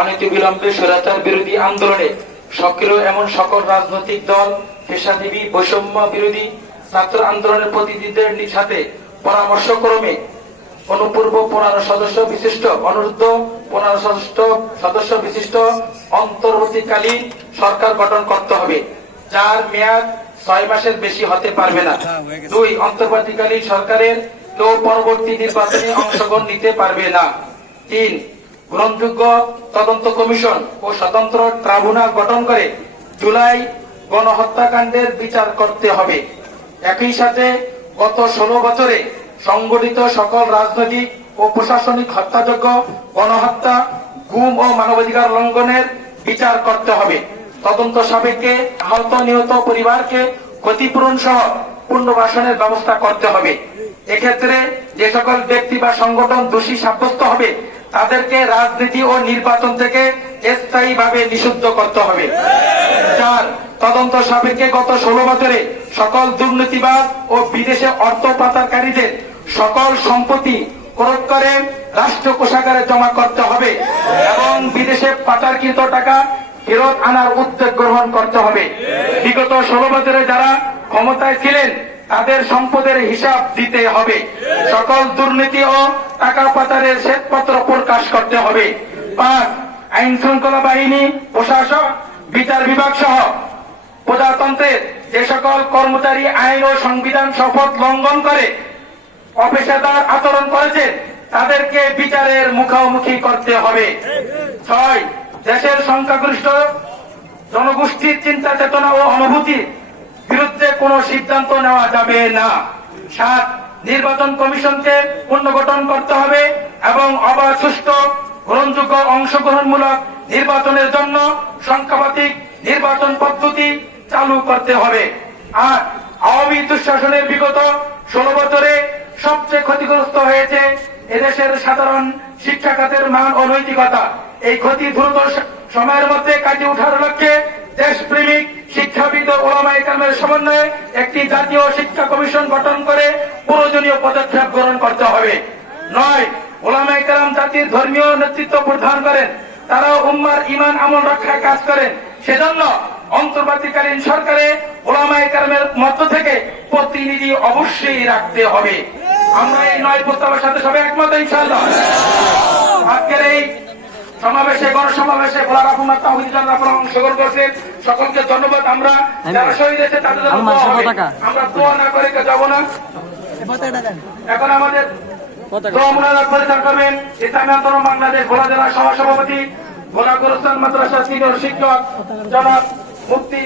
অনতিবিলম্বে স্বৈরাচার বিরোধী আন্দোলনে সক্রিয় এমন সকল রাজনৈতিক দল, পেশাজীবী, বৈষম্য বিরোধী ছাত্র আন্দোলনের প্রতিনিধিদের সাথে পরামর্শ ক্রমে অনুপূর্ব পনেরো সদস্য বিশিষ্ট অনুরুদ্ধ পনেরো সদস্য সদস্য বিশিষ্ট অন্তর্বর্তীকালীন সরকার গঠন করতে হবে, যার মেয়াদ ছয় মাসের বেশি হতে পারবে না। দুই, অন্তর্বর্তীকালীন সরকারের কেউ পরবর্তী নির্বাচনে অংশগ্রহণ নিতে পারবে না। তিন গ্রহণযোগ্য তদন্ত কমিশন ও স্বতন্ত্র ট্রাইব্যুনাল গঠন করে জুলাই গণহত্যাকাণ্ডের বিচার করতে হবে। একই সাথে গত ষোলো বছরে সংগঠিত সকল রাজনৈতিক ও প্রশাসনিক হত্যাযোগ্য গণহত্যা, গুম ও মানবাধিকার লঙ্ঘনের বিচার করতে হবে। তদন্ত সাপেক্ষে আহত, নিহত পরিবারকে ক্ষতিপূরণ সহ পুনর্বাসনের ব্যবস্থা করতে হবে। এক্ষেত্রে যে সকল ব্যক্তি বা সংগঠন দোষী সাব্যস্ত হবে তাদেরকে রাজনীতি ও নির্বাচন থেকে স্থায়ীভাবে নিষিদ্ধ করতে হবে। চার, তদন্ত সাপেক্ষে গত ষোলো বছরে সকল দুর্নীতিবাদ ও বিদেশে অর্থ পাচারকারীদের সকল সম্পত্তি করে রাষ্ট্র কোষাগারে জমা করতে হবে এবং বিদেশে পাচারকৃত টাকা ফেরত আনার উদ্যোগ গ্রহণ করতে হবে। বিগত ষোলো বছরে যারা ক্ষমতায় ছিলেন তাদের সম্পদের হিসাব দিতে হবে। সকল দুর্নীতি ও টাকা পাচারের শ্বেতপত্র প্রকাশ করতে হবে। পাঁচ আইন শৃঙ্খলা বাহিনী, প্রশাসক, বিচার বিভাগ সহ প্রজাতন্ত্রের যে সকল কর্মচারী আইন ও সংবিধান শপথ লঙ্ঘন করে, অপেশাদার আচরণ করেছে তাদেরকে বিচারের মুখোমুখি করতে হবে। ছয়, দেশের সংখ্যাগরিষ্ঠ জনগোষ্ঠীর চিন্তা চেতনা ও অনুভূতি বিরুদ্ধে কোনো সিদ্ধান্ত নেওয়া যাবে না। সাত, নির্বাচন কমিশনকে পুনর্গঠন করতে হবে এবং অবাধ সুষ্ঠু, গ্রহণযোগ্য, অংশগ্রহণমূলক নির্বাচনের জন্য সংখ্যাবাতিক নির্বাচন পদ্ধতি চালু করতে হবে। আর আওয়ামী দুঃশাসনের বিগত ষোলো বছরে সবচেয়ে ক্ষতিগ্রস্ত হয়েছে এদেশের সাধারণ শিক্ষা খাতের মান ও নৈতিকতা। এই ক্ষতি দ্রুত সময়ের মধ্যে কাটিয়ে ওঠার লক্ষ্যে সমন্বয়ে একটি জাতীয় শিক্ষা কমিশন গঠন করে প্রয়োজনীয় পদক্ষেপ গ্রহণ করতে হবে। নয় ওলামা ইকরাম জাতির ধর্মীয় নেতৃত্ব প্রদান করেন। তারা উম্মার ইমান আমল রক্ষায় কাজ করেন। সেজন্য অন্তর্বর্তীকালীন সরকারে ওলামা ইকরামের মধ্য থেকে প্রতিনিধি অবশ্যই রাখতে হবে। আমরা এই নয় প্রস্তাবের সাথে সবাই একমত, ইনশাআল্লাহ। আজকের এই সমাবেশে গণসমাবেশে ভোলার আপনার তাহিদার আপনারা অংশগ্রহণ করছেন। সকলকে ধন্যবাদ। আমরা যারা শহীদ হয়েছে তাদের জন্য আমার দোয়া না করে যাব না। এখন আমাদের দোয়া মোনাজাত পরিচালনা করবেন। ইসলামী আন্দোলন বাংলাদেশ ভোলা জেলা সহ সভাপতি ভোলা গুরুস্থান মাদ্রাসা সিনিয়র শিক্ষক জনাব মুফতি